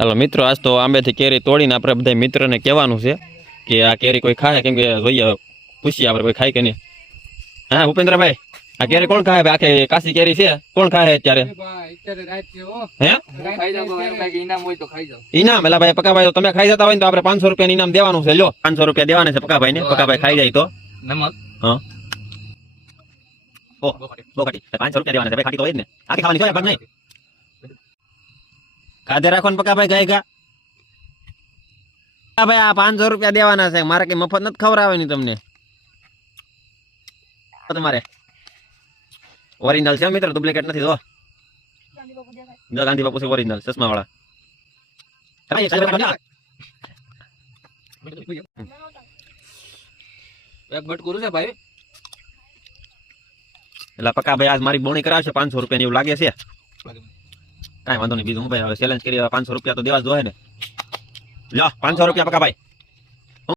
હાલો મિત્રો, આજ તો આંબેથી કેરી તોડીને આપણે બધા મિત્રને કહેવાનું છે કે આ કેરી કોઈ ખાય, કેમ કે જોઈએ પૂછીએ આપણે કોઈ ખાય કે નહીં. હા ભૂપેન્દ્રભાઈ, આ કેરી કોણ ખાય? આખી કાશી કેરી છે, કોણ ખાય અત્યારે? હે ઇનામ? એલા ભાઈ પકાભાઈ, તો તમે ખાઈ જતા હોય ને તો આપણે 500 રૂપિયા ઇનામ દેવાનું છે. લો 500 રૂપિયા દેવાના છે પકાભાઈ ને. પકાભાઈ ખાઈ જાય તો નમક. હા ઓ બોકટી 500 રૂપિયા દેવાના છે ભાઈ. ખાટી તો હોય જ ને, આખી ખાવાની છે ભાગ નહીં. કાધે રાખો ને પકાભાઈ, ગાય ગા ભાઈ. આ 500 રૂપિયા દેવાના છે. મારે કઈ મફત નથી ખવડાવવાની તમને. તમારે ઓરિજિનલ છે મિત્ર, ડુપ્લિકેટ નથી. તો ગાંધી બાપુ છે ઓરિજિનલ, ચશ્મા વાળા. એક બટકું છે ભાઈ. એટલે પકાભાઈ આજ મારી બોણી કરાવશે 500 રૂપિયા એવું લાગે છે. કાંઈ વાંધો નહીં, બીજું હું ભાઈ ચેલેન્જ કરી 500 રૂપિયા તો દેવા જ જોઈએ ને. લો 500 રૂપિયા પકાભાઈ.